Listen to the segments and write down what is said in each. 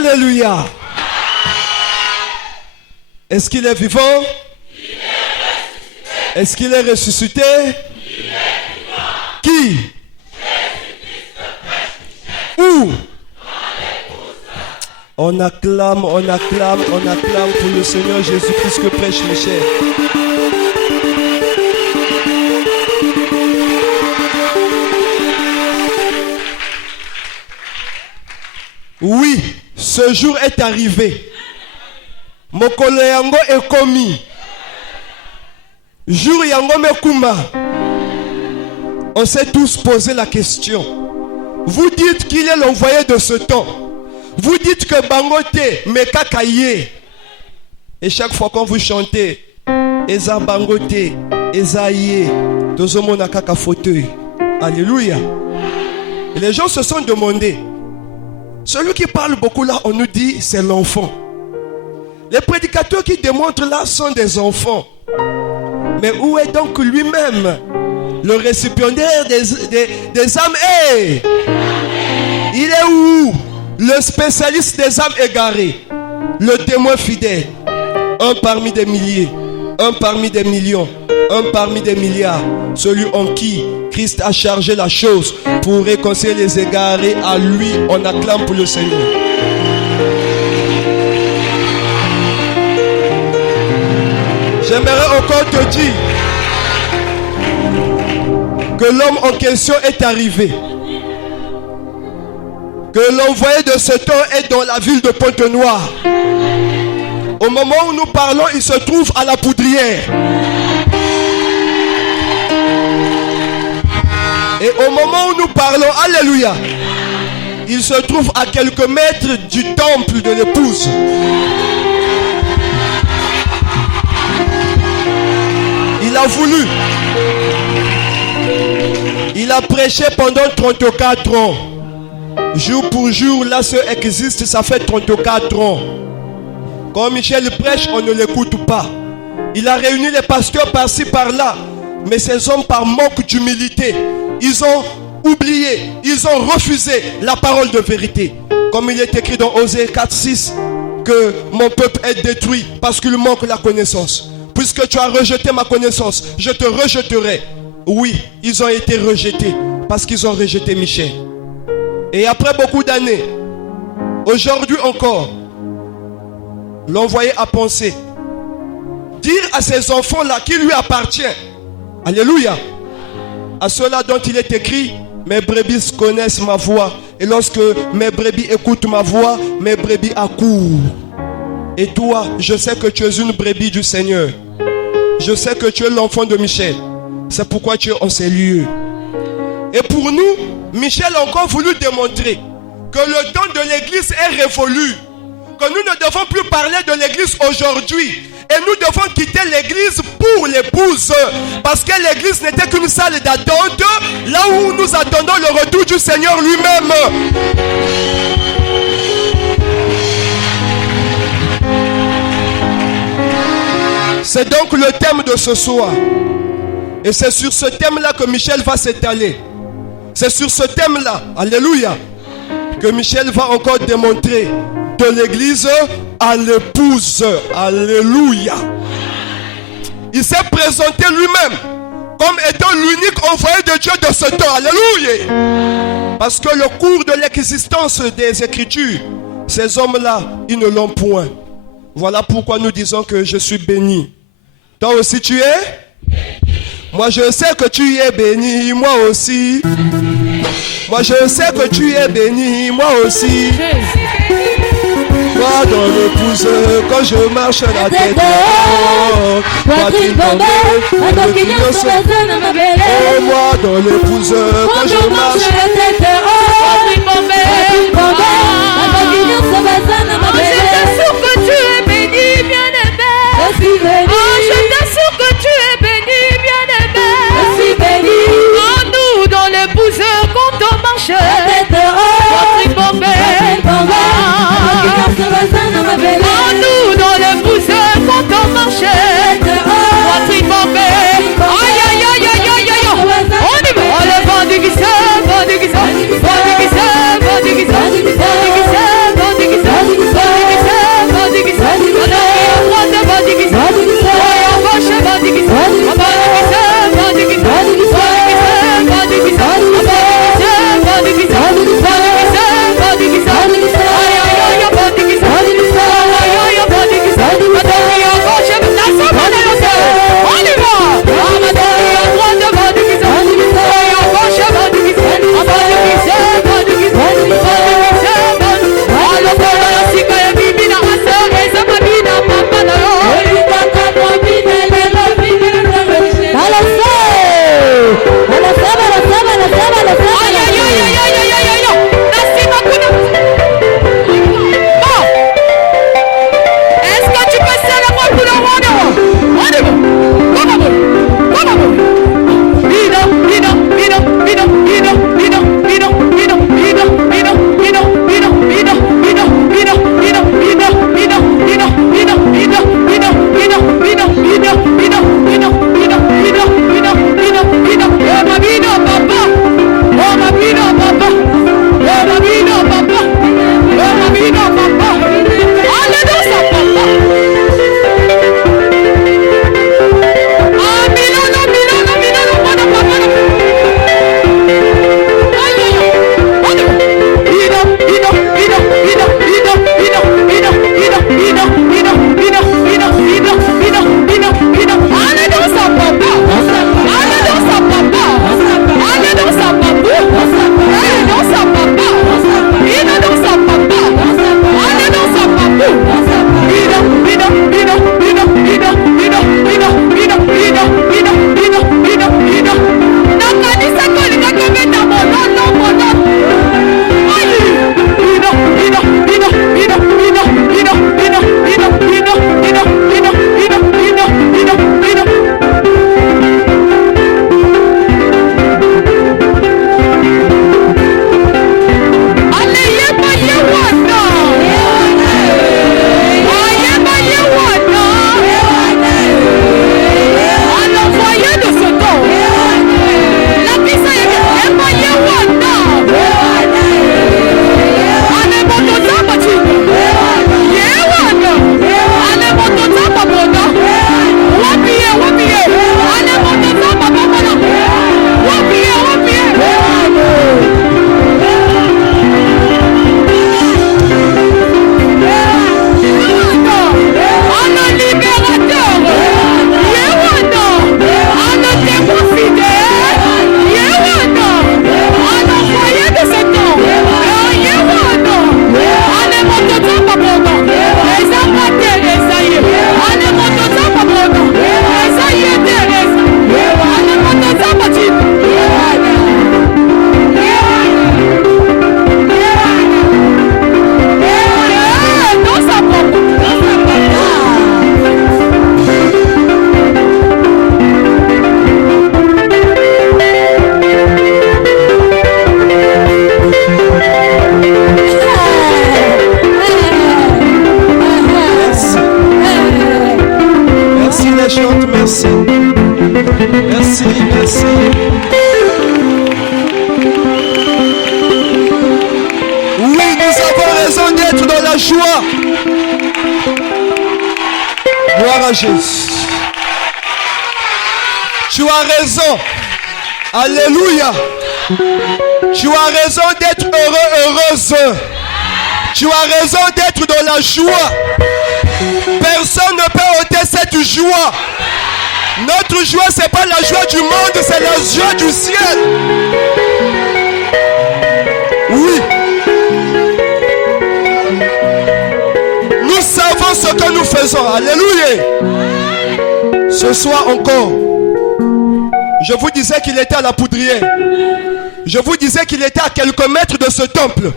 Alléluia. Est-ce qu'il est vivant? Est-ce qu'il est ressuscité? Qui? Où? On acclame pour le Seigneur Jésus-Christ que prêche Michel. Oui, ce jour est arrivé. Mokolo yango ekomi. Jour yango mekuma. On s'est tous posé la question. Vous dites qu'il est l'envoyé de ce temps. Vous dites que Bangote mekakaye. Et chaque fois quand vous chantez, Eza Bangote, Eza Ye, Tozomona kaka fauteuil. Alléluia. Et les gens se sont demandé. Celui qui parle beaucoup là, on nous dit, c'est l'enfant. Les prédicateurs qui démontrent là sont des enfants. Mais où est donc lui-même, le récipiendaire des âmes? Hey! Il est où? Le spécialiste des âmes égarées, le témoin fidèle, un parmi des milliers, un parmi des millions, un parmi des milliards, celui en qui Christ a chargé la chose pour réconcilier les égarés. À lui, on acclame pour le Seigneur. J'aimerais encore te dire que l'homme en question est arrivé. Que l'envoyé de ce temps est dans la ville de Pointe-Noire. Au moment où nous parlons, il se trouve à la Poudrière. Et au moment où nous parlons, alléluia, il se trouve à quelques mètres du temple de l'épouse. Il a voulu. Il a prêché pendant 34 ans. Jour pour jour, là, ce existe, ça fait 34 ans. Quand Michel prêche, on ne l'écoute pas. Il a réuni les pasteurs par-ci, par-là. Mais ces hommes, par manque d'humilité, ils ont oublié, ils ont refusé la parole de vérité. Comme il est écrit dans Osée 4:6, que mon peuple est détruit parce qu'il manque la connaissance. Puisque tu as rejeté ma connaissance, je te rejetterai. Oui, ils ont été rejetés parce qu'ils ont rejeté Michel. Et après beaucoup d'années, aujourd'hui encore, l'envoyé a pensé dire à ces enfants-là qui lui appartient, alléluia, à ceux-là dont il est écrit, mes brebis connaissent ma voix. Et lorsque mes brebis écoutent ma voix, mes brebis accourent. Et toi, je sais que tu es une brebis du Seigneur. Je sais que tu es l'enfant de Michel. C'est pourquoi tu es en ces lieux. Et pour nous, Michel a encore voulu démontrer que le temps de l'église est révolu. Que nous ne devons plus parler de l'église aujourd'hui. Et nous devons quitter l'église pour l'épouse. Parce que l'église n'était qu'une salle d'attente. Là où nous attendons le retour du Seigneur lui-même. C'est donc le thème de ce soir. Et c'est sur ce thème-là que Michel va s'étaler. C'est sur ce thème-là, alléluia, que Michel va encore démontrer de l'église à l'épouse. Alléluia. Il s'est présenté lui-même comme étant l'unique envoyé de Dieu de ce temps. Alléluia. Parce que le cours de l'existence des Écritures, ces hommes-là, ils ne l'ont point. Voilà pourquoi nous disons que je suis béni. Toi aussi tu es? Moi je sais que tu es béni, moi aussi. Moi je sais que tu es béni, moi aussi. Moi dans l'épouse, quand je marche la tête haute, poitrine tombée, oh moi dans l'épouse, quand je marche la tête haute, poitrine tombée. Je t'assure que tu es béni, bien-aimé. Je t'assure que tu es béni, bien-aimé. En nous dans l'épouse, quand on marche, poitrine bombée. En nous dans l'épouse, quand on marche, poitrine bombée. Aïe aïe aïe aïe aïe aïe. On y va, le vent du guisson, vent du guisson. à Jésus. Tu as raison. Alléluia. Tu as raison d'être heureux, heureuse. Tu as raison d'être dans la joie. Personne ne peut ôter cette joie. Notre joie, ce n'est pas la joie du monde, c'est la joie du ciel. Oui. Nous savons ce que nous faisons. Alléluia. Ce soir encore, je vous disais qu'il était à la poudrière. Je vous disais qu'il était à quelques mètres de ce temple.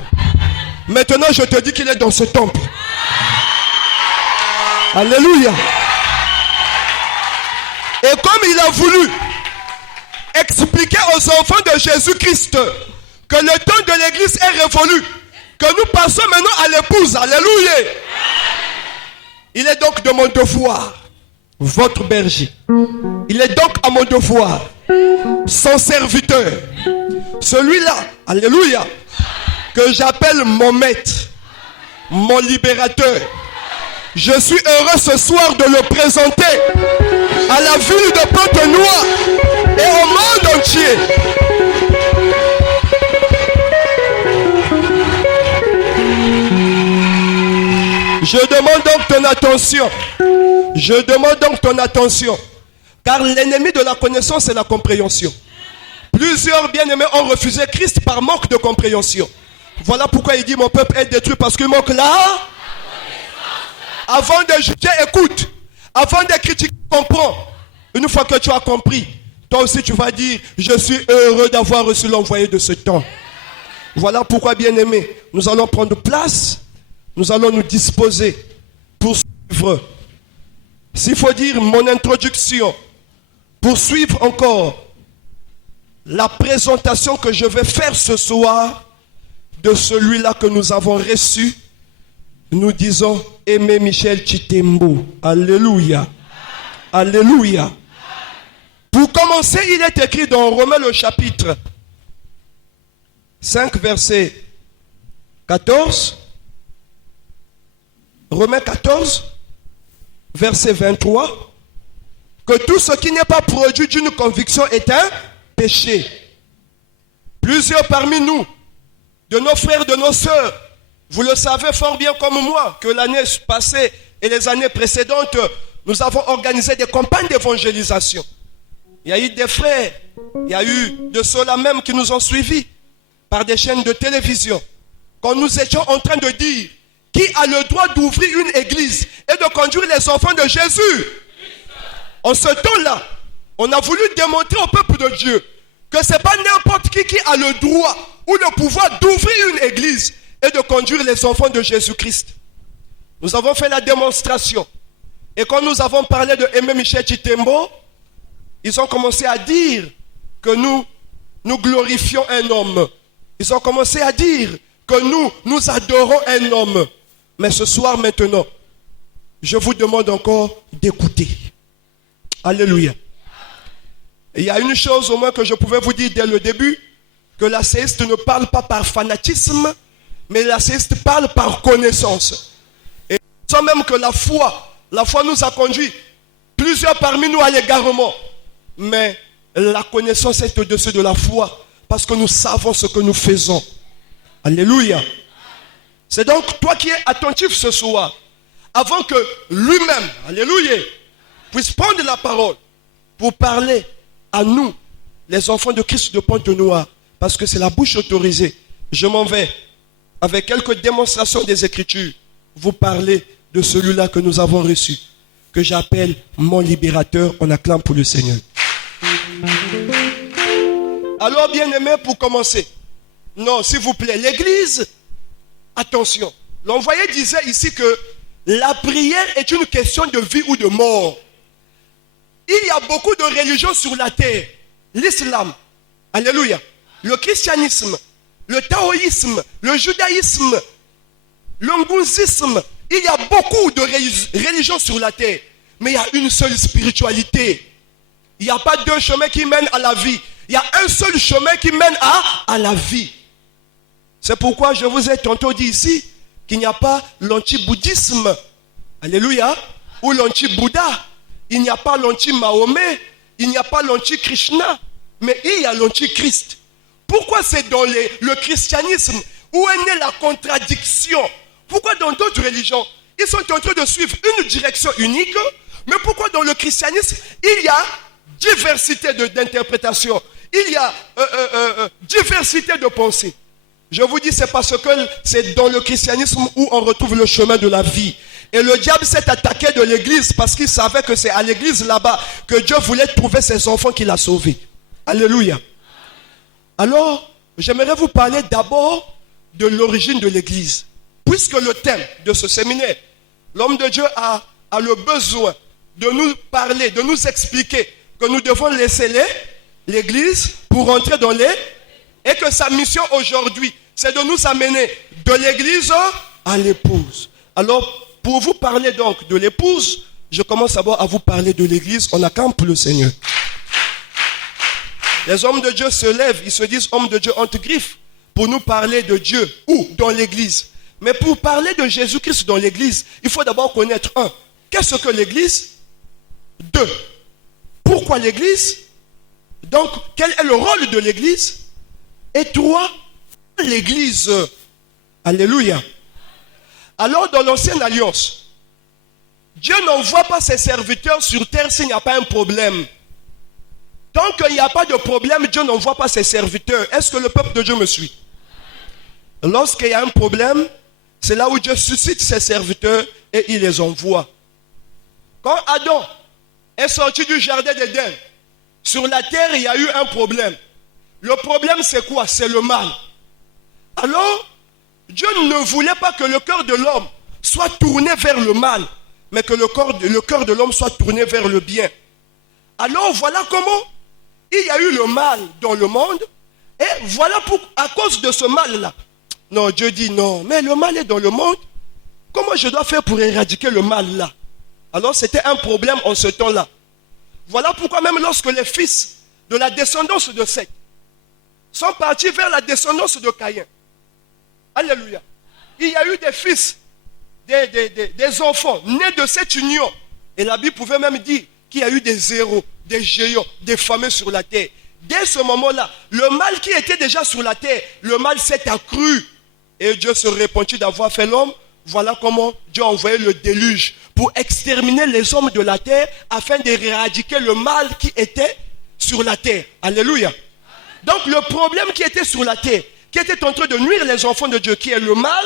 Maintenant, je te dis qu'il est dans ce temple. Alléluia. Et comme il a voulu expliquer aux enfants de Jésus-Christ que le temps de l'église est révolu, que nous passons maintenant à l'épouse. Alléluia. Il est donc de mon devoir, votre berger. Il est donc à mon devoir, son serviteur. Celui-là, alléluia, que j'appelle mon maître, mon libérateur. Je suis heureux ce soir de le présenter à la ville de Pointe-Noire et au monde entier. Je demande donc ton attention. Je demande donc ton attention. Car l'ennemi de la connaissance, c'est la compréhension. Plusieurs bien-aimés ont refusé Christ par manque de compréhension. Voilà pourquoi il dit mon peuple est détruit parce qu'il manque là. Avant de juger, écoute. Avant de critiquer, comprends. Une fois que tu as compris, toi aussi tu vas dire je suis heureux d'avoir reçu l'envoyé de ce temps. Voilà pourquoi, bien-aimés, nous allons prendre place. Nous allons nous disposer pour suivre. S'il faut dire mon introduction, pour suivre encore la présentation que je vais faire ce soir de celui-là que nous avons reçu, nous disons Aimé Michel Chitembo. Alléluia. Alléluia. Pour commencer, il est écrit dans Romains le chapitre 5, verset 14. Romains 14, verset 23. Que tout ce qui n'est pas produit d'une conviction est un péché. Plusieurs parmi nous, de nos frères, de nos sœurs, vous le savez fort bien comme moi, que l'année passée et les années précédentes, nous avons organisé des campagnes d'évangélisation. Il y a eu des frères, il y a eu de ceux-là même qui nous ont suivis par des chaînes de télévision. Quand nous étions en train de dire qui a le droit d'ouvrir une église et de conduire les enfants de Jésus. En ce temps-là, on a voulu démontrer au peuple de Dieu que ce n'est pas n'importe qui a le droit ou le pouvoir d'ouvrir une église et de conduire les enfants de Jésus-Christ. Nous avons fait la démonstration. Et quand nous avons parlé de Aimé Michel Chitembo, ils ont commencé à dire que nous glorifions un homme. Ils ont commencé à dire que nous adorons un homme. Mais ce soir maintenant, je vous demande encore d'écouter. Alléluia. Et il y a une chose au moins que je pouvais vous dire dès le début, que l'asséiste ne parle pas par fanatisme, mais l'asséiste parle par connaissance. Et sans même que la foi nous a conduit plusieurs parmi nous à l'égarement. Mais la connaissance est au-dessus de la foi, parce que nous savons ce que nous faisons. Alléluia. C'est donc toi qui es attentif ce soir, avant que lui-même, alléluia, puisse prendre la parole pour parler à nous, les enfants de Christ de Pointe-Noire, parce que c'est la bouche autorisée. Je m'en vais, avec quelques démonstrations des Écritures, vous parler de celui-là que nous avons reçu, que j'appelle mon libérateur. On acclame pour le Seigneur. Alors, bien-aimés, pour commencer, non, s'il vous plaît, l'église, attention, l'envoyé disait ici que la prière est une question de vie ou de mort. Il y a beaucoup de religions sur la terre. L'islam, alléluia, le christianisme, le taoïsme, le judaïsme, l'ongouzisme. Il y a beaucoup de religions sur la terre. Mais il y a une seule spiritualité. Il n'y a pas deux chemins qui mènent à la vie. Il y a un seul chemin qui mène à la vie. C'est pourquoi je vous ai tantôt dit ici qu'il n'y a pas l'anti-bouddhisme. Alléluia. ou l'anti-Bouddha, il n'y a pas l'anti-Mahomet, il n'y a pas l'anti-Krishna, mais il y a l'anti-Christ. Pourquoi c'est dans le christianisme où est née la contradiction? Pourquoi dans d'autres religions, ils sont en train de suivre une direction unique, mais pourquoi dans le christianisme, il y a diversité d'interprétation, il y a diversité de pensée? Je vous dis, c'est parce que c'est dans le christianisme où on retrouve le chemin de la vie. Et le diable s'est attaqué de l'église parce qu'il savait que c'est à l'église là-bas que Dieu voulait trouver ses enfants qu'il a sauvés. Alléluia. Alors, j'aimerais vous parler d'abord de l'origine de l'église. Puisque le thème de ce séminaire, l'homme de Dieu a le besoin de nous parler, de nous expliquer que nous devons laisser l'église pour entrer dans et que sa mission aujourd'hui, c'est de nous amener de l'église à l'épouse. Alors, pour vous parler donc de l'épouse, je commence d'abord à vous parler de l'église. On acclame pour le Seigneur. Les hommes de Dieu se lèvent, ils se disent hommes de Dieu entre griffes pour nous parler de Dieu ou dans l'église. Mais pour parler de Jésus-Christ dans l'église, il faut d'abord connaître un. Qu'est-ce que l'église? Deux. Pourquoi l'église? Donc, quel est le rôle de l'église? Et trois, l'église. Alléluia. Alors, dans l'ancienne alliance, Dieu n'envoie pas ses serviteurs sur terre s'il n'y a pas un problème. Tant qu'il n'y a pas de problème, Dieu n'envoie pas ses serviteurs. Est-ce que le peuple de Dieu me suit? Lorsqu'il y a un problème, c'est là où Dieu suscite ses serviteurs et il les envoie. Quand Adam est sorti du jardin d'Éden, sur la terre, il y a eu un problème. Le problème, c'est quoi? C'est le mal. Alors, Dieu ne voulait pas que le cœur de l'homme soit tourné vers le mal, mais que le cœur de l'homme soit tourné vers le bien. Alors, voilà comment il y a eu le mal dans le monde. Et voilà à cause de ce mal-là. Non, Dieu dit non, mais le mal est dans le monde. Comment je dois faire pour éradiquer le mal-là? Alors, c'était un problème en ce temps-là. Voilà pourquoi même lorsque les fils de la descendance de Seth sont partis vers la descendance de Caïn. Alléluia. Il y a eu des fils, des enfants nés de cette union. Et la Bible pouvait même dire qu'il y a eu des héros, des géants, des fameux sur la terre. Dès ce moment-là, le mal qui était déjà sur la terre, le mal s'est accru. Et Dieu se repentit d'avoir fait l'homme. Voilà comment Dieu a envoyé le déluge pour exterminer les hommes de la terre afin d'éradiquer le mal qui était sur la terre. Alléluia. Donc le problème qui était sur la terre, qui était en train de nuire les enfants de Dieu, qui est le mal,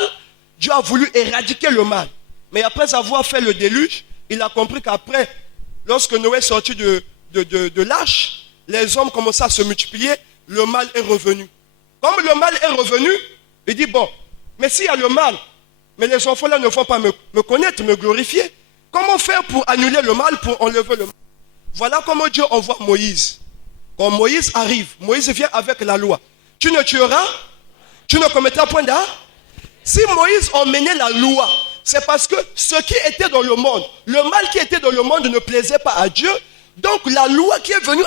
Dieu a voulu éradiquer le mal. Mais après avoir fait le déluge, il a compris qu'après, lorsque Noé est sorti de l'arche, les hommes commençaient à se multiplier, le mal est revenu. Comme le mal est revenu, il dit bon, mais s'il y a le mal, mais les enfants là ne vont pas me connaître, me glorifier. Comment faire pour annuler le mal, pour enlever le mal? Voilà comment Dieu envoie Moïse. Quand Moïse arrive, Moïse vient avec la loi. Tu ne tueras, tu ne commettras point d'acte. Si Moïse emmenait la loi, c'est parce que ce qui était dans le monde, le mal qui était dans le monde ne plaisait pas à Dieu. Donc la loi qui est venue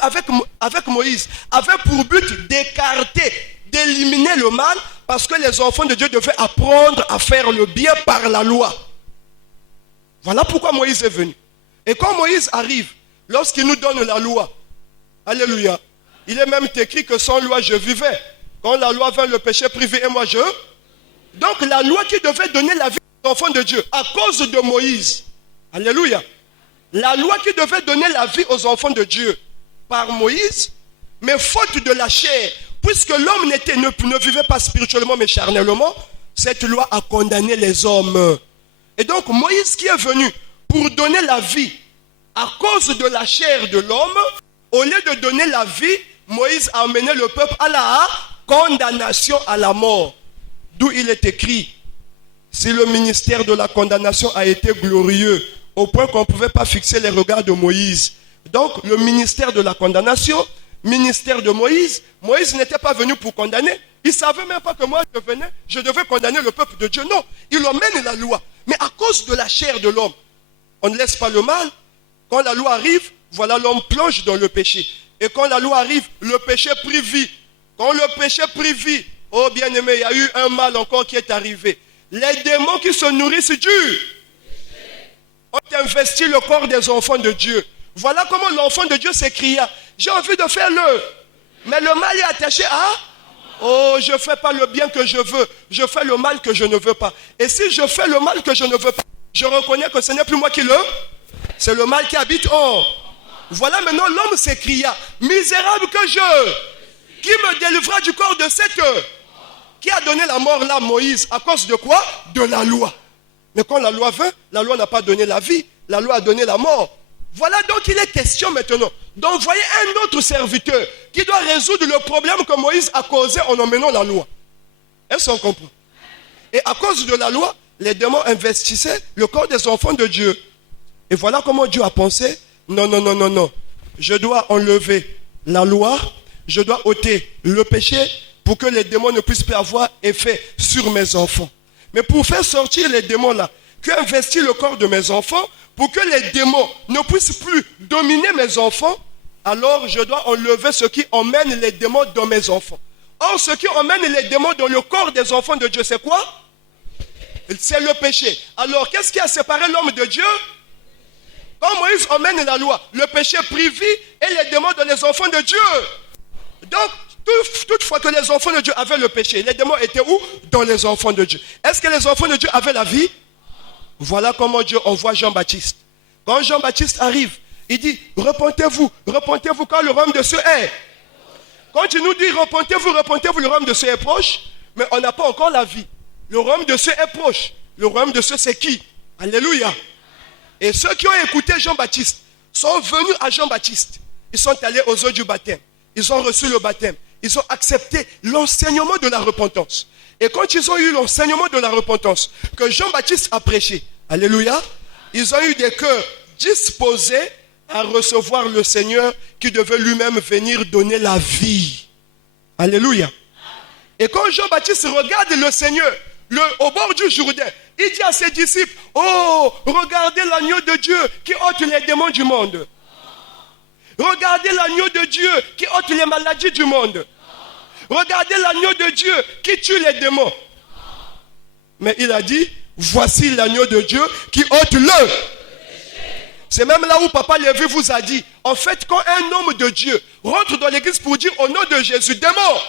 avec Moïse avait pour but d'écarter, d'éliminer le mal, parce que les enfants de Dieu devaient apprendre à faire le bien par la loi. Voilà pourquoi Moïse est venu. Et quand Moïse arrive, lorsqu'il nous donne la loi, alléluia, il est même écrit que sans loi je vivais. Quand la loi vint, le péché privé et moi je... Donc la loi qui devait donner la vie aux enfants de Dieu, à cause de Moïse, alléluia, la loi qui devait donner la vie aux enfants de Dieu par Moïse, mais faute de la chair, puisque l'homme ne vivait pas spirituellement mais charnellement, cette loi a condamné les hommes. Et donc Moïse qui est venu pour donner la vie à cause de la chair de l'homme, au lieu de donner la vie, Moïse a amené le peuple à la condamnation à la mort. D'où il est écrit, si le ministère de la condamnation a été glorieux, au point qu'on ne pouvait pas fixer les regards de Moïse. Donc le ministère de la condamnation, ministère de Moïse, Moïse n'était pas venu pour condamner. Il ne savait même pas que moi je devais condamner le peuple de Dieu. Non, il emmène la loi. Mais à cause de la chair de l'homme, on ne laisse pas le mal. Quand la loi arrive, voilà, l'homme plonge dans le péché. Et quand la loi arrive, le péché prit vie. Quand le péché prit vie, oh bien-aimé, il y a eu un mal encore qui est arrivé. Les démons qui se nourrissent du. On t'investit le corps des enfants de Dieu. Voilà comment l'enfant de Dieu s'écria. J'ai envie de faire le. Mais le mal est attaché à. Oh, je ne fais pas le bien que je veux. Je fais le mal que je ne veux pas. Et si je fais le mal que je ne veux pas, je reconnais que ce n'est plus moi qui le. C'est le mal qui habite en. Voilà maintenant l'homme s'écria. Misérable que je. Qui me délivra du corps de cette. Qui a donné la mort là, Moïse? À cause de quoi? De la loi. Mais quand la loi vint, la loi n'a pas donné la vie. La loi a donné la mort. Voilà donc il est question maintenant d'envoyer un autre serviteur qui doit résoudre le problème que Moïse a causé en emmenant la loi. Est-ce qu'on comprend? Et à cause de la loi, les démons investissaient le corps des enfants de Dieu. Et voilà comment Dieu a pensé. Non, non, non, non, non. Je dois enlever la loi. Je dois ôter le péché pour que les démons ne puissent plus avoir effet sur mes enfants. Mais pour faire sortir les démons là, qui ont investi le corps de mes enfants, pour que les démons ne puissent plus dominer mes enfants, alors je dois enlever ce qui emmène les démons dans mes enfants. Or, ce qui emmène les démons dans le corps des enfants de Dieu, c'est quoi? C'est le péché. Alors, qu'est-ce qui a séparé l'homme de Dieu? Quand Moïse emmène la loi, le péché privé et les démons dans les enfants de Dieu. Donc, toutefois que les enfants de Dieu avaient le péché, les démons étaient où? Dans les enfants de Dieu. Est-ce que les enfants de Dieu avaient la vie? Voilà comment Dieu envoie Jean-Baptiste. Quand Jean-Baptiste arrive, il dit, repentez-vous, repentez-vous quand le royaume de Dieu est. Quand il nous dit, repentez-vous, repentez-vous, le royaume de Dieu est proche, mais on n'a pas encore la vie. Le royaume de Dieu est proche. Le royaume de Dieu, c'est qui? Alléluia. Et ceux qui ont écouté Jean-Baptiste sont venus à Jean-Baptiste. Ils sont allés aux eaux du baptême. Ils ont reçu le baptême. Ils ont accepté l'enseignement de la repentance. Et quand ils ont eu l'enseignement de la repentance que Jean-Baptiste a prêché, alléluia, ils ont eu des cœurs disposés à recevoir le Seigneur qui devait lui-même venir donner la vie. Alléluia. Et quand Jean-Baptiste regarde le Seigneur au bord du Jourdain, il dit à ses disciples, oh, regardez l'agneau de Dieu qui ôte les démons du monde. Regardez l'agneau de Dieu qui ôte les maladies du monde. Regardez l'agneau de Dieu qui tue les démons. Mais il a dit, voici l'agneau de Dieu qui ôte le. C'est même là où Papa Lévi vous a dit, en fait, quand un homme de Dieu rentre dans l'église pour dire au nom de Jésus, démon,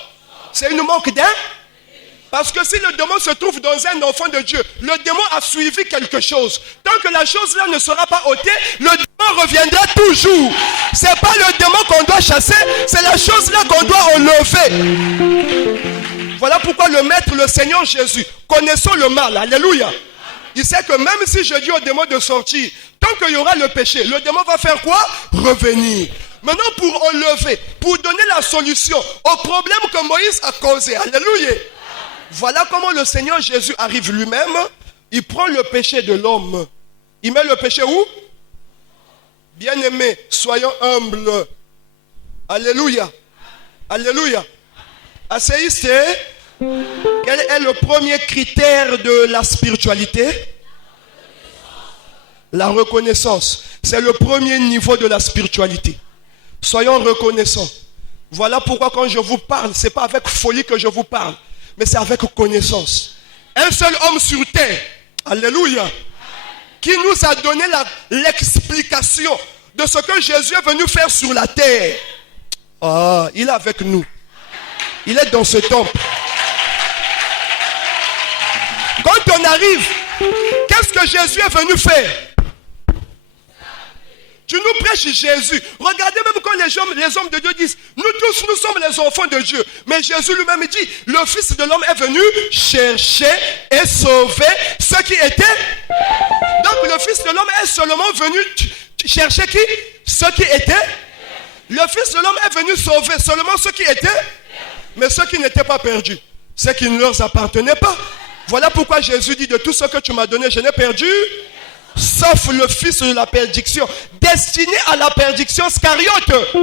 c'est une manque d'un. Parce que si le démon se trouve dans un enfant de Dieu, le démon a suivi quelque chose. Tant que la chose là ne sera pas ôtée, le démon reviendra toujours. Ce n'est pas le démon qu'on doit chasser, c'est la chose là qu'on doit enlever. Voilà pourquoi le Maître, le Seigneur Jésus, connaissant le mal, alléluia, il sait que même si je dis au démon de sortir, tant qu'il y aura le péché, le démon va faire quoi? Revenir. Maintenant pour enlever, pour donner la solution au problème que Moïse a causé, alléluia. Voilà comment le Seigneur Jésus arrive lui-même. Il prend le péché de l'homme. Il met le péché où? Bien-aimés, soyons humbles. Alléluia. Alléluia. Asséiste, quel est le premier critère de la spiritualité? La reconnaissance. C'est le premier niveau de la spiritualité. Soyons reconnaissants. Voilà pourquoi quand je vous parle, ce n'est pas avec folie que je vous parle, mais c'est avec connaissance. Un seul homme sur terre, alléluia, qui nous a donné l'explication de ce que Jésus est venu faire sur la terre. Ah, il est avec nous. Il est dans ce temple. Quand on arrive, qu'est-ce que Jésus est venu faire? Tu nous prêches Jésus. Regardez même quand les hommes de Dieu disent, nous tous, nous sommes les enfants de Dieu. Mais Jésus lui-même dit, le Fils de l'homme est venu chercher et sauver ceux qui étaient. Donc le Fils de l'homme est seulement venu chercher qui? Ceux qui étaient. Le Fils de l'homme est venu sauver seulement ceux qui étaient. Mais ceux qui n'étaient pas perdus, ceux qui ne leur appartenaient pas. Voilà pourquoi Jésus dit, de tout ce que tu m'as donné, je n'ai perdu sauf le fils de la perdition, destiné à la perdition scariote.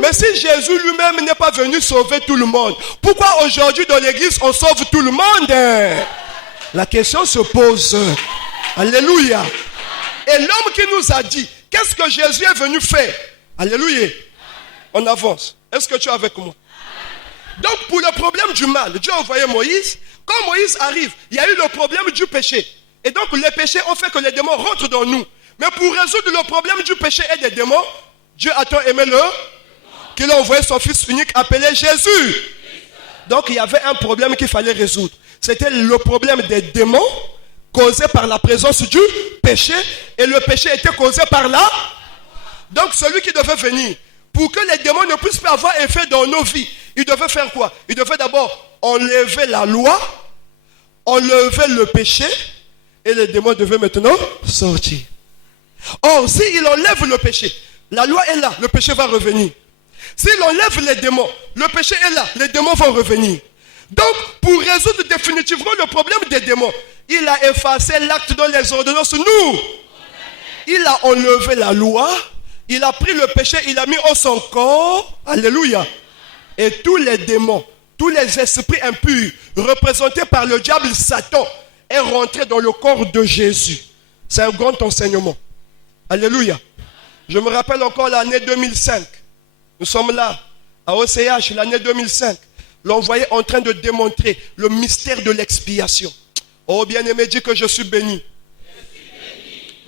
Mais si Jésus lui-même n'est pas venu sauver tout le monde, pourquoi aujourd'hui dans l'église on sauve tout le monde? La question se pose. Alléluia. Et l'homme qui nous a dit, qu'est-ce que Jésus est venu faire? Alléluia. On avance. Est-ce que tu es avec moi? Donc pour le problème du mal, Dieu a envoyé Moïse. Quand Moïse arrive, il y a eu le problème du péché. Et donc les péchés ont fait que les démons rentrent dans nous. Mais pour résoudre le problème du péché et des démons, Dieu a tant aimé qu'il a envoyé son fils unique appelé Jésus. Donc il y avait un problème qu'il fallait résoudre. C'était le problème des démons causé par la présence du péché. Et le péché était causé par là. Donc celui qui devait venir, pour que les démons ne puissent pas avoir effet dans nos vies, il devait faire quoi? Il devait d'abord enlever la loi, enlever le péché, et les démons devaient maintenant sortir. Or, s'il enlève le péché, la loi est là, le péché va revenir. S'il enlève les démons, le péché est là, les démons vont revenir. Donc, pour résoudre définitivement le problème des démons, il a effacé l'acte dans les ordonnances. Nous, il a enlevé la loi, il a pris le péché, il a mis en son corps. Alléluia. Et tous les démons, tous les esprits impurs, représentés par le diable Satan, est rentré dans le corps de Jésus. C'est un grand enseignement. Alléluia. Je me rappelle encore l'année 2005. Nous sommes là, à OCH, l'année 2005. L'envoyé en train de démontrer le mystère de l'expiation. Oh bien-aimé, dis que je suis béni.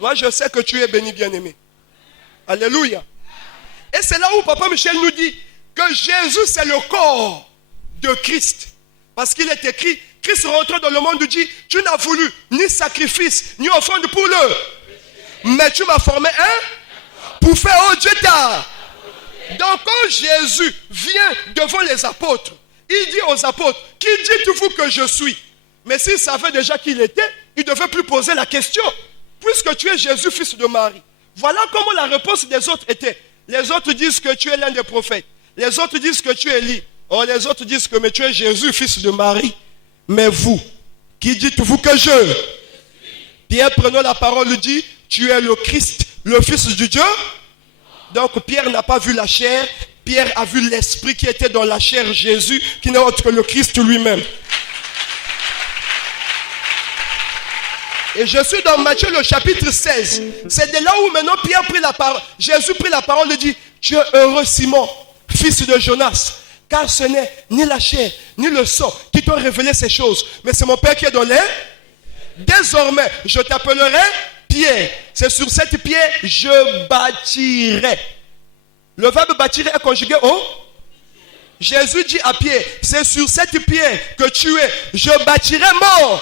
Moi, je sais que tu es béni, bien-aimé. Alléluia. Et c'est là où Papa Michel nous dit que Jésus, c'est le corps de Christ. Parce qu'il est écrit, Christ rentre dans le monde et dit, tu n'as voulu ni sacrifice, ni offrande pour mais tu m'as formé pour faire, oh Dieu t'a. Donc quand Jésus vient devant les apôtres, il dit aux apôtres, qui dites-vous que je suis? Mais s'il savait déjà qui il était, il ne devait plus poser la question. Puisque tu es Jésus, fils de Marie. Voilà comment la réponse des autres était. Les autres disent que tu es l'un des prophètes. Les autres disent que tu es Élie. Or les autres disent que mais tu es Jésus, fils de Marie. Mais vous, qui dites-vous que je? Pierre prenant la parole dit, tu es le Christ, le Fils du Dieu. Donc Pierre n'a pas vu la chair, Pierre a vu l'esprit qui était dans la chair Jésus, qui n'est autre que le Christ lui-même. Et je suis dans Matthieu le chapitre 16. C'est de là où maintenant Pierre prit la parole. Jésus prit la parole et dit, tu es heureux Simon, fils de Jonas, car ce n'est ni la chair, ni le sang qui t'ont révélé ces choses, mais c'est mon Père qui est dans les. Désormais, je t'appellerai Pierre. C'est sur cette pierre, je bâtirai. Le verbe bâtir est conjugué au. Jésus dit à Pierre, c'est sur cette pierre que tu es, je bâtirai mon.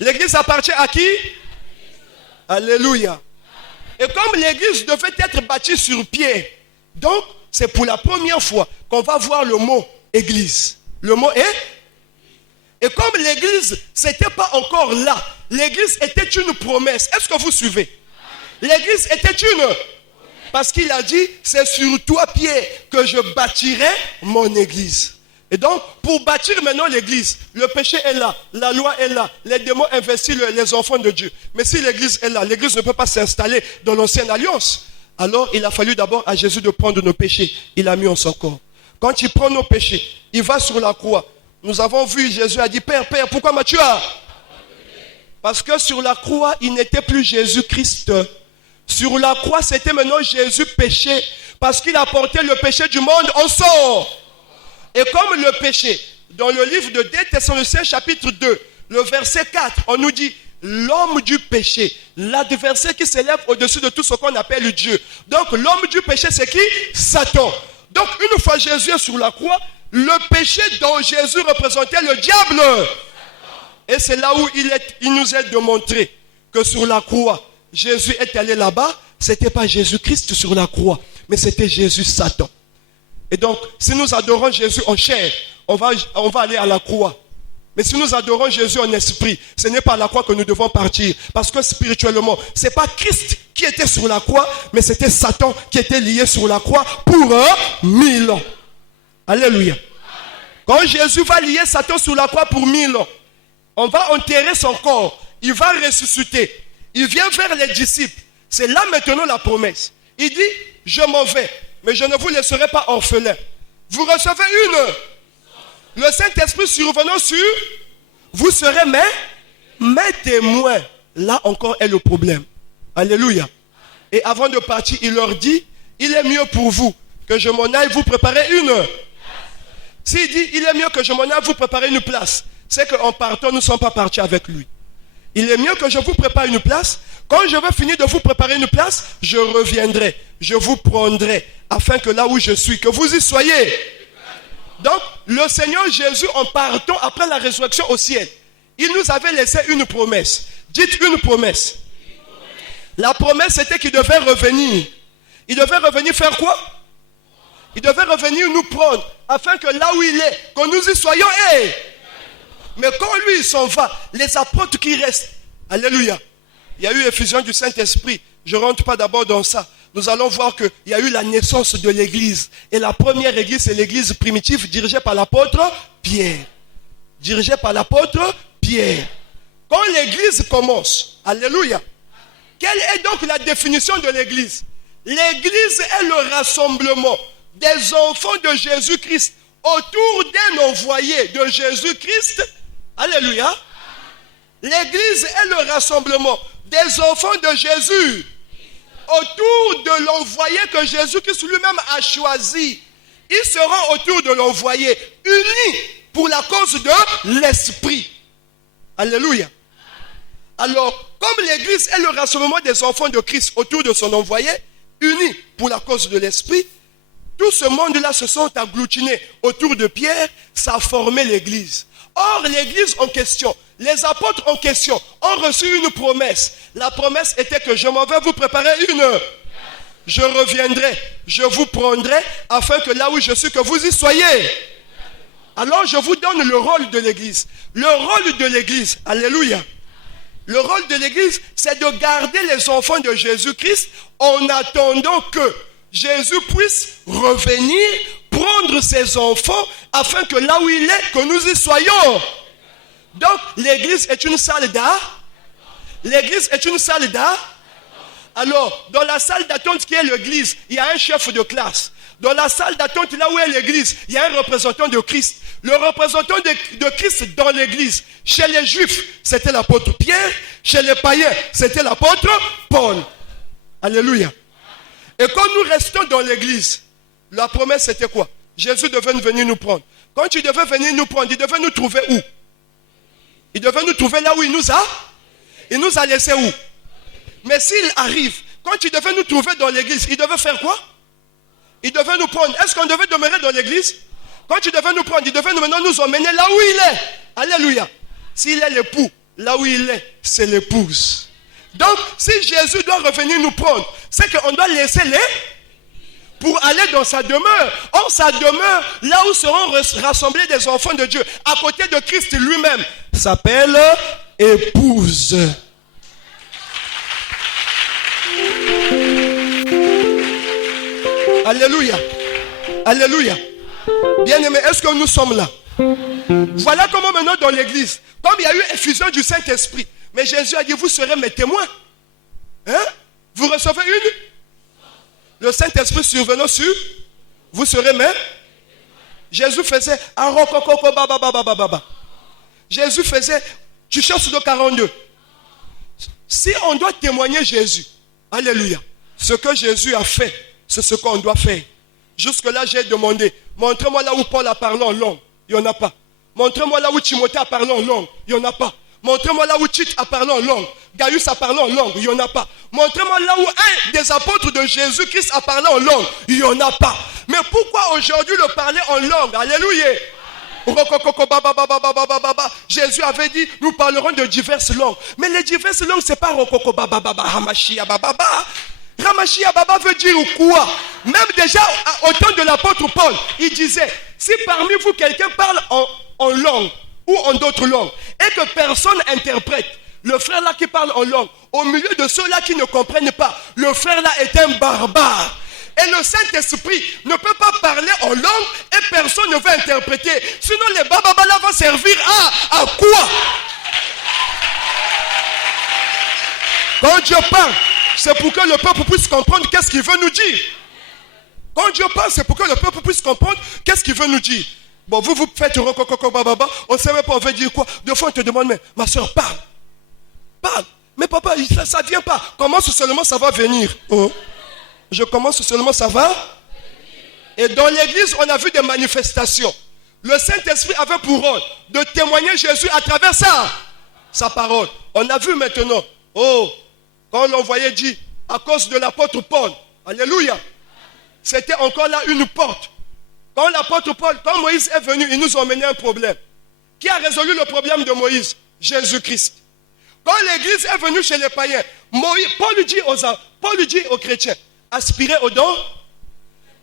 L'église appartient à qui? Alléluia. Et comme l'église devait être bâtie sur pierre, donc c'est pour la première fois qu'on va voir le mot église. Le mot est. Et comme l'église, c'était pas encore là, l'église était une promesse. Est-ce que vous suivez? L'église était une. Parce qu'il a dit, c'est sur toi Pierre que je bâtirai mon église. Et donc, pour bâtir maintenant l'église, le péché est là, la loi est là, les démons investissent les enfants de Dieu. Mais si l'église est là, l'église ne peut pas s'installer dans l'ancienne alliance. Alors, il a fallu d'abord à Jésus de prendre nos péchés. Il a mis en son corps. Quand il prend nos péchés, il va sur la croix. Nous avons vu, Jésus a dit, Père, pourquoi m'as-tu abandonné? Parce que sur la croix, il n'était plus Jésus-Christ. Sur la croix, c'était maintenant Jésus péché. Parce qu'il a porté le péché du monde en son. Et comme le péché, dans le livre de 2 Thessaloniciens chapitre 2, le verset 4, on nous dit, l'homme du péché, l'adversaire qui s'élève au-dessus de tout ce qu'on appelle Dieu. Donc l'homme du péché, c'est qui? Satan. Donc une fois Jésus est sur la croix, le péché dont Jésus représentait le diable. Et c'est là où il nous est démontré que sur la croix, Jésus est allé là-bas. Ce n'était pas Jésus-Christ sur la croix, mais c'était Jésus-Satan. Et donc, si nous adorons Jésus en chair, on va aller à la croix. Mais si nous adorons Jésus en esprit, ce n'est pas à la croix que nous devons partir. Parce que spirituellement, ce n'est pas Christ qui était sur la croix, mais c'était Satan qui était lié sur la croix pour 1000 ans. Alléluia. Quand Jésus va lier Satan sur la croix pour 1000 ans, on va enterrer son corps. Il va ressusciter. Il vient vers les disciples. C'est là maintenant la promesse. Il dit, je m'en vais, mais je ne vous laisserai pas orphelins. Vous recevez le Saint-Esprit survenant sur vous serez mes témoins. Là encore est le problème. Alléluia. Et avant de partir, il leur dit, il est mieux pour vous que je m'en aille vous préparer une. S'il dit, il est mieux que je m'en aille vous préparer une place, c'est qu'en partant, nous ne sommes pas partis avec lui. Il est mieux que je vous prépare une place. Quand je vais finir de vous préparer une place, je reviendrai, je vous prendrai, afin que là où je suis, que vous y soyez. Donc, le Seigneur Jésus, en partant après la résurrection au ciel, il nous avait laissé une promesse. Dites une promesse. La promesse, c'était qu'il devait revenir. Il devait revenir faire quoi? Il devait revenir nous prendre, afin que là où il est, que nous y soyons. Mais quand lui, il s'en va, les apôtres qui restent, alléluia, il y a eu effusion du Saint-Esprit. Je ne rentre pas d'abord dans ça. Nous allons voir qu'il y a eu la naissance de l'église. Et la première église, c'est l'église primitive dirigée par l'apôtre Pierre. Dirigée par l'apôtre Pierre. Quand l'église commence, alléluia, quelle est donc la définition de l'église? L'église est le rassemblement des enfants de Jésus-Christ autour d'un envoyé de Jésus-Christ. Alléluia. L'église est le rassemblement des enfants de Jésus autour de l'envoyé que Jésus-Christ lui-même a choisi. Ils seront autour de l'envoyé, unis pour la cause de l'esprit. Alléluia. Alors, comme l'église est le rassemblement des enfants de Christ autour de son envoyé, unis pour la cause de l'esprit, tout ce monde-là se sont agglutinés autour de Pierre, ça a formé l'église. Or, l'église en question, les apôtres en question, ont reçu une promesse. La promesse était que je m'en vais vous préparer une. Je reviendrai, je vous prendrai, afin que là où je suis, que vous y soyez. Alors, je vous donne le rôle de l'église. Le rôle de l'église, alléluia. Le rôle de l'église, c'est de garder les enfants de Jésus-Christ en attendant que Jésus puisse revenir, prendre ses enfants, afin que là où il est, que nous y soyons. Donc, l'église est une salle d'art. L'église est une salle d'art. Alors, dans la salle d'attente qui est l'église, il y a un chef de classe. Dans la salle d'attente, là où est l'église, il y a un représentant de Christ. Le représentant de Christ dans l'église, chez les Juifs, c'était l'apôtre Pierre. Chez les païens, c'était l'apôtre Paul. Alléluia. Et quand nous restons dans l'église, la promesse c'était quoi? Jésus devait venir nous prendre. Quand il devait venir nous prendre, il devait nous trouver où? Il devait nous trouver là où il nous a. Il nous a laissé où? Mais s'il arrive, quand il devait nous trouver dans l'église, il devait faire quoi? Il devait nous prendre. Est-ce qu'on devait demeurer dans l'église? Quand il devait nous prendre, il devait maintenant nous emmener là où il est. Alléluia. S'il est l'époux, là où il est, c'est l'épouse. Donc, si Jésus doit revenir nous prendre, c'est qu'on doit laisser les pour aller dans sa demeure. Or, sa demeure, là où seront rassemblés des enfants de Dieu, à côté de Christ lui-même, s'appelle épouse. Alléluia. Alléluia. Bien-aimés, est-ce que nous sommes là? Voilà comment maintenant dans l'église, comme il y a eu effusion du Saint-Esprit, mais Jésus a dit, vous serez mes témoins. Hein? Vous recevez une? Le Saint-Esprit survenant sur, vous serez mes. Jésus faisait, Jésus faisait, tu cherches le 42. Si on doit témoigner Jésus, alléluia, ce que Jésus a fait, c'est ce qu'on doit faire. Jusque-là, j'ai demandé, montrez-moi là où Paul a parlé en langue. Il n'y en a pas. Montrez-moi là où Timothée a parlé en langue. Il n'y en a pas. Montrez-moi là où Tite a parlé en langue. Gaius a parlé en langue. Il n'y en a pas. Montrez-moi là où un des apôtres de Jésus-Christ a parlé en langue. Il n'y en a pas. Mais pourquoi aujourd'hui le parler en langue? Alléluia. Jésus avait dit, nous parlerons de diverses langues. Mais les diverses langues, c'est pas Ramachia Baba. Ramachia Baba veut dire quoi? Même déjà au temps de l'apôtre Paul, il disait, si parmi vous quelqu'un parle en langue ou en d'autres langues et que personne interprète, le frère là qui parle en langue, au milieu de ceux-là qui ne comprennent pas, le frère là est un barbare. Et le Saint-Esprit ne peut pas parler en langue et personne ne va interpréter. Sinon les bababala vont servir à quoi? Quand Dieu parle, c'est pour que le peuple puisse comprendre qu'est-ce qu'il veut nous dire. Quand Dieu parle, c'est pour que le peuple puisse comprendre qu'est-ce qu'il veut nous dire. Bon, vous faites bababa, on ne sait même pas on veut dire quoi. Deux fois on te demande, mais ma soeur parle. Parle. Mais papa, ça ne vient pas. Commence seulement, ça va venir. Je commence seulement, ça va. Et dans l'église, on a vu des manifestations. Le Saint-Esprit avait pour rôle de témoigner Jésus à travers ça. sa parole. On a vu maintenant, quand l'envoyé dit, à cause de l'apôtre Paul, alléluia, c'était encore là une porte. Quand l'apôtre Paul, quand Moïse est venu, ils nous ont mené un problème. Qui a résolu le problème de Moïse? Jésus-Christ. Quand l'église est venue chez les païens, Paul dit aux chrétiens, aspirez aux dons,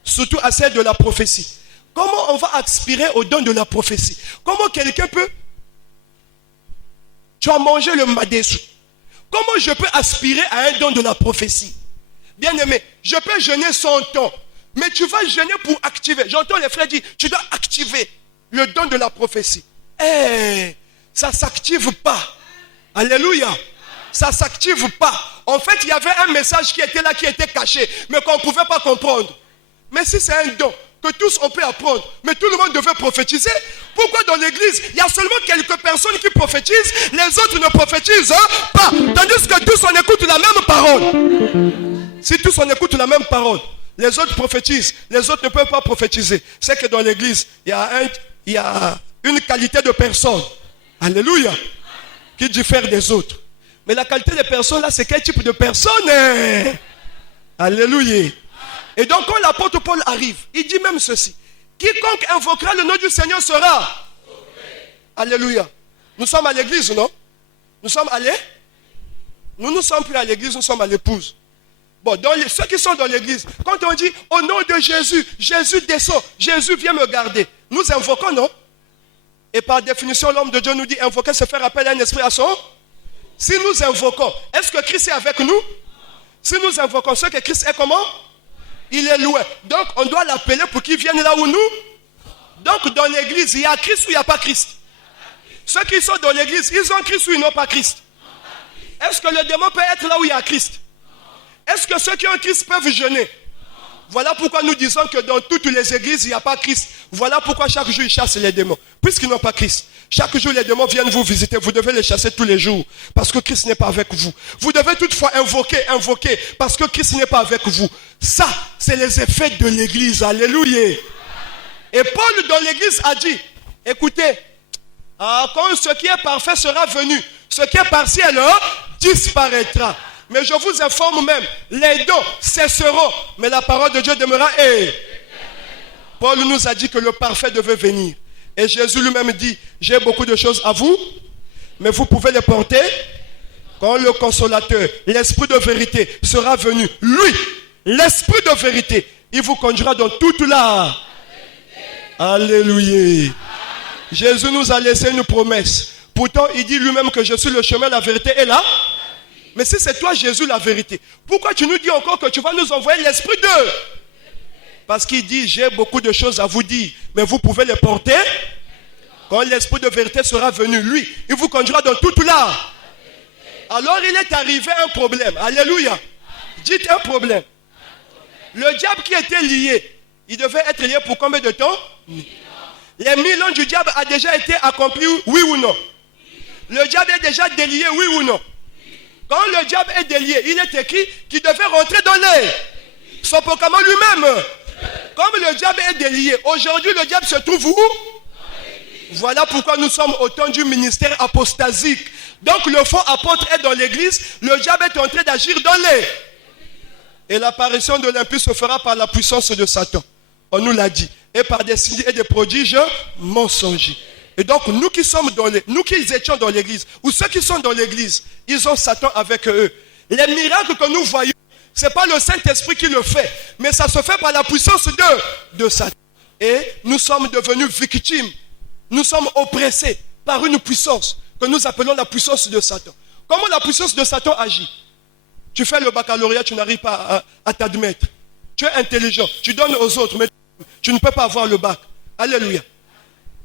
surtout à celle de la prophétie. Comment on va aspirer aux dons de la prophétie? Comment quelqu'un peut... Tu as mangé le madessou. Comment je peux aspirer à un don de la prophétie? Bien aimé, je peux jeûner 100 ans, mais tu vas jeûner pour activer. J'entends les frères dire, tu dois activer le don de la prophétie. Ça ne s'active pas. Alléluia. Ça ne s'active pas. En fait, il y avait un message qui était là, qui était caché, mais qu'on ne pouvait pas comprendre. Mais si c'est un don que tous on peut apprendre, mais tout le monde devait prophétiser, pourquoi dans l'église, il y a seulement quelques personnes qui prophétisent, les autres ne prophétisent pas, tandis que tous on écoute la même parole. Si tous on écoute la même parole, les autres prophétisent, les autres ne peuvent pas prophétiser. C'est que dans l'église, il y a une qualité de personne, alléluia, qui diffère des autres. Mais la qualité des personnes là, c'est quel type de personne? Alléluia. Et donc quand l'apôtre Paul arrive, il dit même ceci: quiconque invoquera le nom du Seigneur sera sauvé. Alléluia. Nous sommes à l'église, non? Nous sommes allés? Nous ne sommes plus à l'église, nous sommes à l'épouse. Bon, ceux qui sont dans l'église, quand on dit au nom de Jésus, Jésus descend, Jésus vient me garder, nous invoquons, non? Et par définition, l'homme de Dieu nous dit invoquer, c'est faire appel à un esprit à son. Si nous invoquons, est-ce que Christ est avec nous? Si nous invoquons, ce que Christ est comment? Il est loin. Donc, on doit l'appeler pour qu'il vienne là où nous. Donc, dans l'église, il y a Christ ou il n'y a pas Christ? Ceux qui sont dans l'église, ils ont Christ ou ils n'ont pas Christ? Est-ce que le démon peut être là où il y a Christ? Est-ce que ceux qui ont Christ peuvent jeûner? Voilà pourquoi nous disons que dans toutes les églises, il n'y a pas Christ. Voilà pourquoi chaque jour, ils chassent les démons. Puisqu'ils n'ont pas Christ. Chaque jour, les démons viennent vous visiter. Vous devez les chasser tous les jours. Parce que Christ n'est pas avec vous. Vous devez toutefois invoquer. Parce que Christ n'est pas avec vous. Ça, c'est les effets de l'église. Alléluia. Et Paul, dans l'église, a dit, écoutez, quand ce qui est parfait sera venu, ce qui est partiel disparaîtra. Mais je vous informe même, les dons cesseront, mais la parole de Dieu demeurera. Paul nous a dit que le parfait devait venir. Et Jésus lui-même dit, j'ai beaucoup de choses à vous, mais vous pouvez les porter quand le consolateur, l'esprit de vérité sera venu. Lui, l'esprit de vérité, il vous conduira dans toute la... Alléluia. Jésus nous a laissé une promesse. Pourtant, il dit lui-même que je suis le chemin, la vérité et la... Mais si c'est toi Jésus la vérité, pourquoi tu nous dis encore que tu vas nous envoyer l'esprit de... Parce qu'il dit, j'ai beaucoup de choses à vous dire, mais vous pouvez les porter quand l'esprit de vérité sera venu. Lui, il vous conduira dans toute la... Alors il est arrivé un problème. Alléluia. Dites un problème. Le diable qui était lié, il devait être lié pour combien de temps? Les 1000 ans du diable a déjà été accompli, oui ou non? Le diable est déjà délié, oui ou non? Quand le diable est délié, il est écrit qu'il devait rentrer dans l'air. Son Pokémon lui-même. Comme le diable est délié, aujourd'hui le diable se trouve où? Voilà pourquoi nous sommes au temps du ministère apostasique. Donc le faux apôtre est dans l'église, le diable est en train d'agir dans l'air. Et l'apparition de l'impie se fera par la puissance de Satan. On nous l'a dit. Et par des signes et des prodiges mensongers. Et donc nous qui étions dans l'église, ou ceux qui sont dans l'église, ils ont Satan avec eux. Les miracles que nous voyons, ce n'est pas le Saint-Esprit qui le fait, mais ça se fait par la puissance de Satan. Et nous sommes devenus victimes, nous sommes oppressés par une puissance que nous appelons la puissance de Satan. Comment la puissance de Satan agit? Tu fais le baccalauréat, tu n'arrives pas à t'admettre. Tu es intelligent, tu donnes aux autres, mais tu ne peux pas avoir le bac. Alléluia.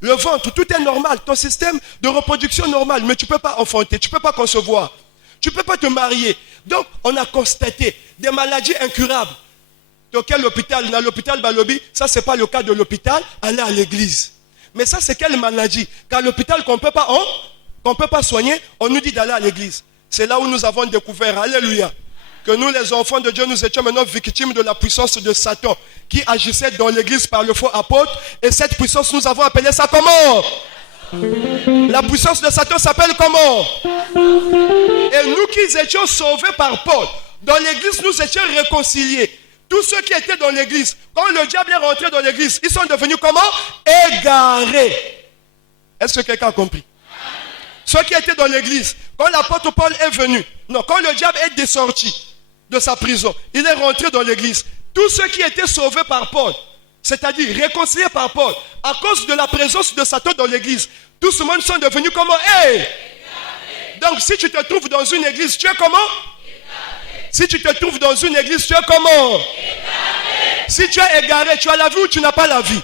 Le ventre, tout est normal, ton système de reproduction normal, mais tu ne peux pas enfanter, tu ne peux pas concevoir, tu ne peux pas te marier. Donc, on a constaté des maladies incurables. Dans quel hôpital? Dans l'hôpital Balobi, ça c'est pas le cas de l'hôpital, aller à l'église. Mais ça c'est quelle maladie? Car l'hôpital qu'on ne peut pas soigner, on nous dit d'aller à l'église. C'est là où nous avons découvert, alléluia, que nous les enfants de Dieu, nous étions maintenant victimes de la puissance de Satan qui agissait dans l'église par le faux apôtre. Et cette puissance, nous avons appelé ça comment? La puissance de Satan s'appelle comment? Et nous qui étions sauvés par Paul, dans l'église, nous étions réconciliés. Tous ceux qui étaient dans l'église, quand le diable est rentré dans l'église, ils sont devenus comment? Égarés. Est-ce que quelqu'un a compris? Ceux qui étaient dans l'église, quand l'apôtre Paul est venu, non, quand le diable est descendu de sa prison, il est rentré dans l'église. Tous ceux qui étaient sauvés par Paul, c'est-à-dire réconciliés par Paul, à cause de la présence de Satan dans l'église, tous ce monde sont devenus comment? Hey! Donc si tu te trouves dans une église, tu es comment? Si tu te trouves dans une église, tu es comment? Si tu es égaré, tu as la vie ou tu n'as pas la vie?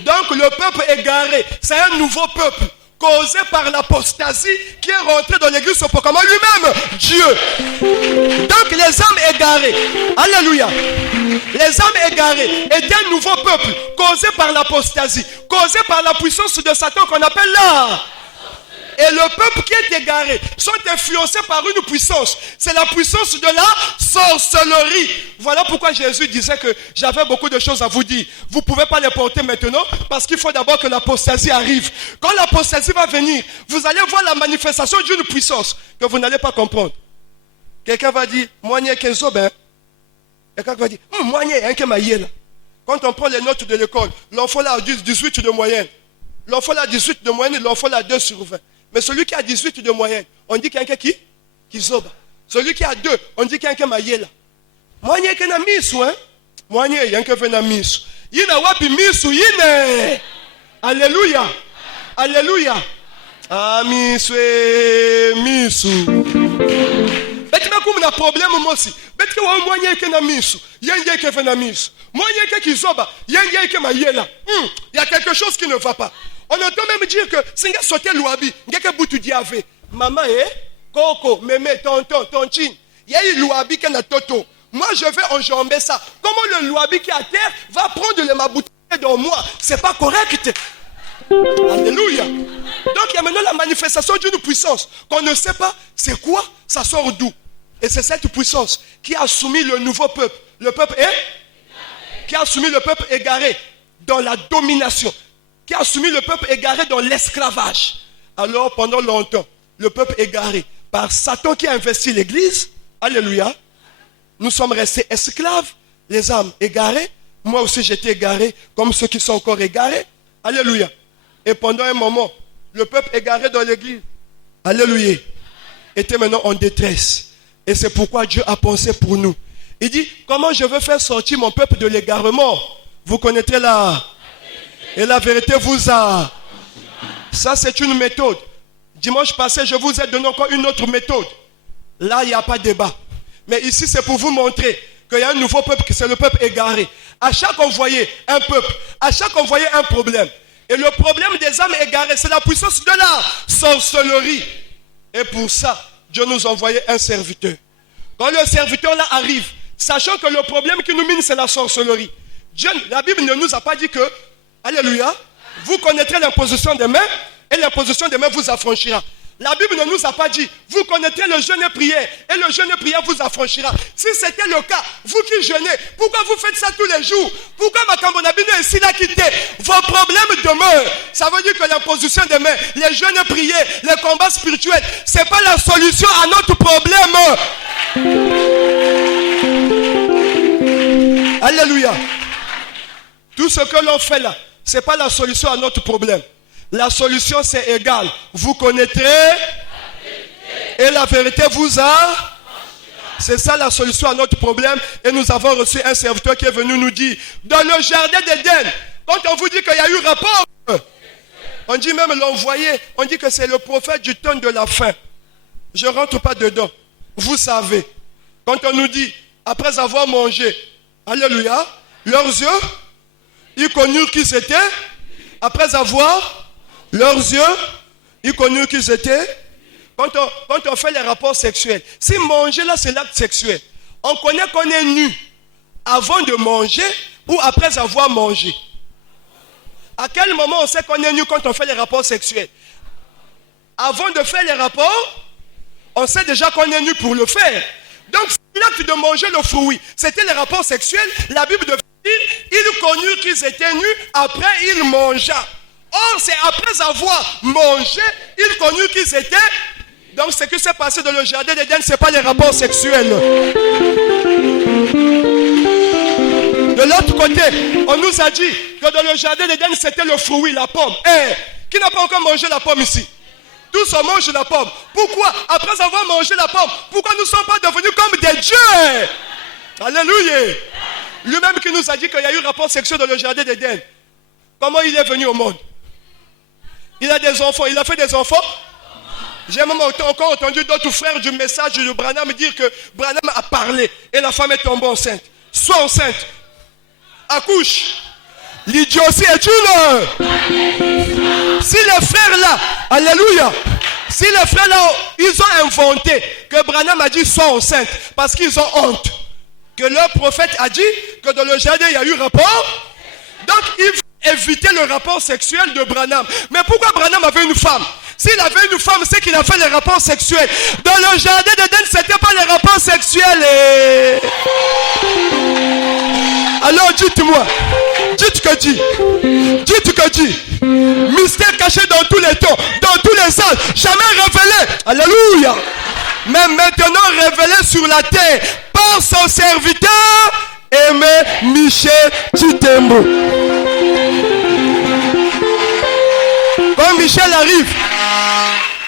Donc le peuple égaré, c'est un nouveau peuple causé par l'apostasie qui est rentré dans l'église pour comment lui-même, Dieu. Donc les âmes égarées, alléluia, les âmes égarées étaient un nouveau peuple causé par l'apostasie, causé par la puissance de Satan qu'on appelle là. Et le peuple qui est égaré sont influencés par une puissance. C'est la puissance de la sorcellerie. Voilà pourquoi Jésus disait que j'avais beaucoup de choses à vous dire. Vous ne pouvez pas les porter maintenant parce qu'il faut d'abord que l'apostasie arrive. Quand l'apostasie va venir, vous allez voir la manifestation d'une puissance que vous n'allez pas comprendre. Quelqu'un va dire, moi, il y a 15 ans, ben. Quelqu'un va dire, moi, il y a un qui m'a là. Quand on prend les notes de l'école, l'enfant là a 18 de moyenne. L'enfant là a 18 de moyenne, l'enfant là a 2 sur 20. Mais celui qui a 18 de moyenne, on dit qu'il y a quelqu'un qui zoba. Celui qui a 2, on dit qu'il y a quelqu'un qui là. Moi, il y a quelqu'un qui a mis, hein? Moi, il y a quelqu'un qui a mis. Il y a mis, alléluia. Alléluia. Ah, mis. Mais comme on a problème, moi aussi. Mais que moi, il y a quelqu'un qui a mis. Il y a quelqu'un qui a mis. Moi, il y a quelqu'un qui zoba. Il y a quelqu'un qui a là. Il y a quelque chose qui ne va pas. On entend même dire que si on sauté l'ouabi, quelqu'un boutu diavé. Maman, Coco, mémé, tonton, tontine. Il y a eu l'ouabi qui est toto. Moi, je vais enjamber ça. Comment le louabi qui est à terre va prendre ma bouteille dans moi? C'est pas correct. Alléluia. Donc, il y a maintenant la manifestation d'une puissance qu'on ne sait pas c'est quoi, ça sort d'où. Et c'est cette puissance qui a soumis le nouveau peuple. Le peuple qui a soumis le peuple égaré dans la domination. Qui a soumis le peuple égaré dans l'esclavage. Alors pendant longtemps, le peuple égaré, par Satan qui a investi l'église, alléluia, nous sommes restés esclaves, les âmes égarées, moi aussi j'étais égaré, comme ceux qui sont encore égarés, alléluia. Et pendant un moment, le peuple égaré dans l'église, alléluia, était maintenant en détresse. Et c'est pourquoi Dieu a pensé pour nous. Il dit, comment je veux faire sortir mon peuple de l'égarement? Vous connaîtrez la... Et la vérité vous a... Ça, c'est une méthode. Dimanche passé, je vous ai donné encore une autre méthode. Là, il n'y a pas de débat. Mais ici, c'est pour vous montrer qu'il y a un nouveau peuple, c'est le peuple égaré. À chaque envoyé, un peuple. À chaque envoyé, un problème. Et le problème des âmes égarées, c'est la puissance de la sorcellerie. Et pour ça, Dieu nous envoyait un serviteur. Quand le serviteur là arrive, sachant que le problème qui nous mine, c'est la sorcellerie. Dieu, la Bible ne nous a pas dit que... Alléluia. Vous connaîtrez l'imposition des mains et l'imposition des mains vous affranchira. La Bible ne nous a pas dit, vous connaîtrez le jeûne et prière et le jeûne et prière vous affranchira. Si c'était le cas, vous qui jeûnez, pourquoi vous faites ça tous les jours? Pourquoi ma cambonabine est ici là quitté? Vos problèmes demeurent. Ça veut dire que l'imposition des mains, les jeûnes et prières, les combats spirituels, ce n'est pas la solution à notre problème. Alléluia. Tout ce que l'on fait là, ce n'est pas la solution à notre problème. La solution c'est égal. Vous connaîtrez et la vérité vous a. C'est ça la solution à notre problème. Et nous avons reçu un serviteur qui est venu nous dire, dans le jardin d'Éden, quand on vous dit qu'il y a eu rapport, on dit même l'envoyé, on dit que c'est le prophète du temps de la fin. Je ne rentre pas dedans. Vous savez, quand on nous dit, après avoir mangé, alléluia, leurs yeux, ils connurent qui c'était. Après avoir leurs yeux, ils connurent qui c'était. Quand on fait les rapports sexuels, si manger là c'est l'acte sexuel, on connaît qu'on est nu avant de manger ou après avoir mangé. À quel moment on sait qu'on est nu quand on fait les rapports sexuels? Avant de faire les rapports, on sait déjà qu'on est nu pour le faire. Donc l'acte de manger le fruit, c'était les rapports sexuels. La Bible devait dire, ils connurent qu'ils étaient nus, après ils mangea. Or, c'est après avoir mangé, ils connurent qu'ils étaient. Donc, ce qui s'est passé dans le jardin d'Éden, ce n'est pas les rapports sexuels. De l'autre côté, on nous a dit que dans le jardin d'Éden, c'était le fruit, la pomme. Qui n'a pas encore mangé la pomme ici? Tous on mange la pomme. Pourquoi? Après avoir mangé la pomme, pourquoi nous ne sommes pas devenus comme des dieux? Alléluia. Lui-même qui nous a dit qu'il y a eu rapport sexuel dans le jardin d'Éden. Comment il est venu au monde? Il a des enfants. Il a fait des enfants? J'ai même encore entendu d'autres frères du message de Branham dire que Branham a parlé et la femme est tombée enceinte. Sois enceinte. Accouche. L'idiotie est une. Si les frères là, alléluia, si les frères là, ils ont inventé que Branham a dit sois enceinte parce qu'ils ont honte. Que leur prophète a dit que dans le jardin il y a eu rapport. Donc il faut éviter le rapport sexuel de Branham. Mais pourquoi Branham avait une femme? S'il avait une femme, c'est qu'il a fait les rapports sexuels. Dans le jardin d'Éden, ce n'était pas les rapports sexuels. Alors dites-moi, dites que dit. Mystère caché dans tous les temps, dans tous les âges, jamais révélé. Alléluia. Mais maintenant révélé sur la terre par son serviteur Aimé Michel Chitembo. Quand Michel arrive,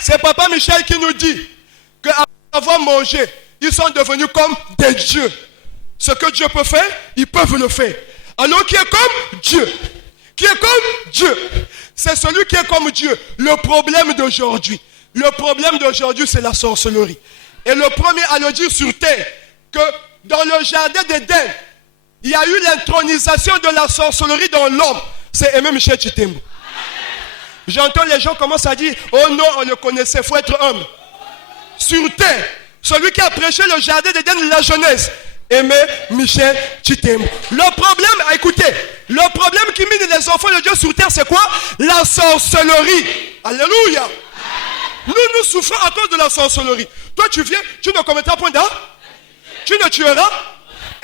c'est Papa Michel qui nous dit qu'après avoir mangé, ils sont devenus comme des dieux. Ce que Dieu peut faire, ils peuvent le faire. Alors qui est comme Dieu? Qui est comme Dieu? C'est celui qui est comme Dieu. Le problème d'aujourd'hui, c'est la sorcellerie. Et le premier à le dire sur terre, que dans le jardin d'Éden, il y a eu l'intronisation de la sorcellerie dans l'homme. C'est Aimé Michel Chitembo. J'entends les gens commencent à dire, oh non, on le connaissait, il faut être homme. Sur terre, celui qui a prêché le jardin d'Éden de la jeunesse, Aimé Michel Chitembo. Le problème, écoutez, le problème qui mine les enfants de Dieu sur terre, c'est quoi? La sorcellerie. Alléluia. Nous souffrons à cause de la sorcellerie. Toi, tu viens, tu ne commettras point d'art, tu ne tueras.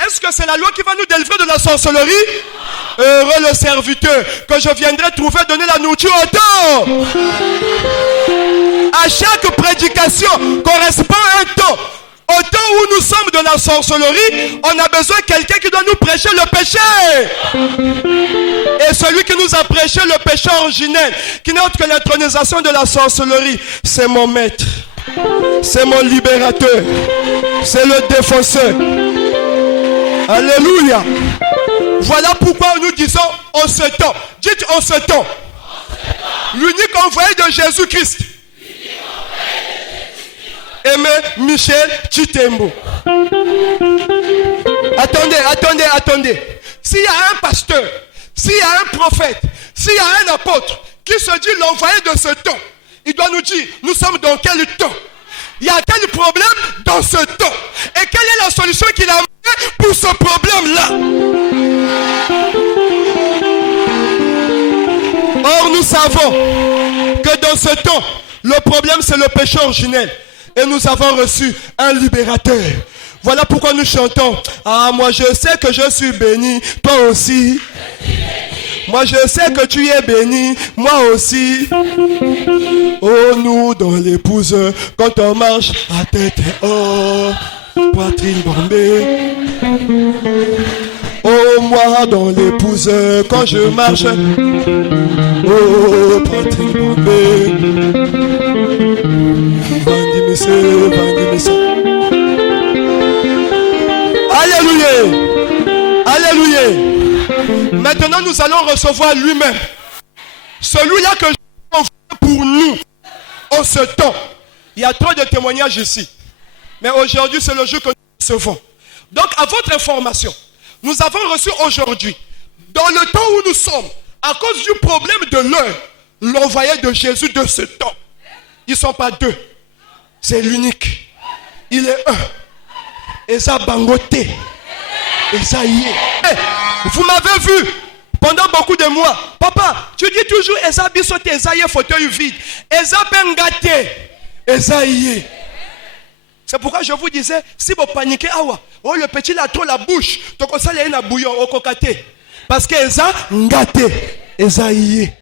Est-ce que c'est la loi qui va nous délivrer de la sorcellerie? Heureux le serviteur que je viendrai trouver donner la nourriture au temps. À chaque prédication correspond un temps. Au temps où nous sommes de la sorcellerie, on a besoin de quelqu'un qui doit nous prêcher le péché. Et celui qui nous a prêché le péché originel, qui n'est autre que l'intronisation de la sorcellerie, c'est mon maître, c'est mon libérateur, c'est le défenseur. Alléluia. Voilà pourquoi nous disons en ce temps. Dites en ce temps. L'unique envoyé de Jésus-Christ. Aimé Michel Chitembo. Attendez. S'il y a un pasteur, s'il y a un prophète, s'il y a un apôtre qui se dit l'envoyé de ce temps, il doit nous dire, nous sommes dans quel temps? Il y a quel problème dans ce temps? Et quelle est la solution qu'il a amenée pour ce problème-là? Or, nous savons que dans ce temps, le problème c'est le péché originel. Et nous avons reçu un libérateur. Voilà pourquoi nous chantons. Ah, moi je sais que je suis béni, toi aussi. Moi je sais que tu es béni, moi aussi. Oh, nous dans l'épouse, quand on marche à tête haute, poitrine bombée. Oh, moi dans l'épouse, quand je marche, oh, poitrine bombée. Alléluia. Maintenant nous allons recevoir lui-même. Celui-là que Dieu a envoyé pour nous en ce temps. Il y a trop de témoignages ici. Mais aujourd'hui c'est le jour que nous recevons. Donc à votre information, nous avons reçu aujourd'hui, dans le temps où nous sommes, à cause du problème de l'heure, l'envoyé de Jésus de ce temps. Ils ne sont pas deux. C'est l'unique. Il est un. Et ça bangoté. Et ça y est. Hey, vous m'avez vu pendant beaucoup de mois. Papa, tu dis toujours Eza bisote, Eza y est fauteuil vide. Eza pengate. Eza y est. C'est pourquoi je vous disais, si vous paniquez, oh le petit a trop la bouche. Donc ça, il y a un bouillon au cocaté. Parce que Eza ngate. Eza y est.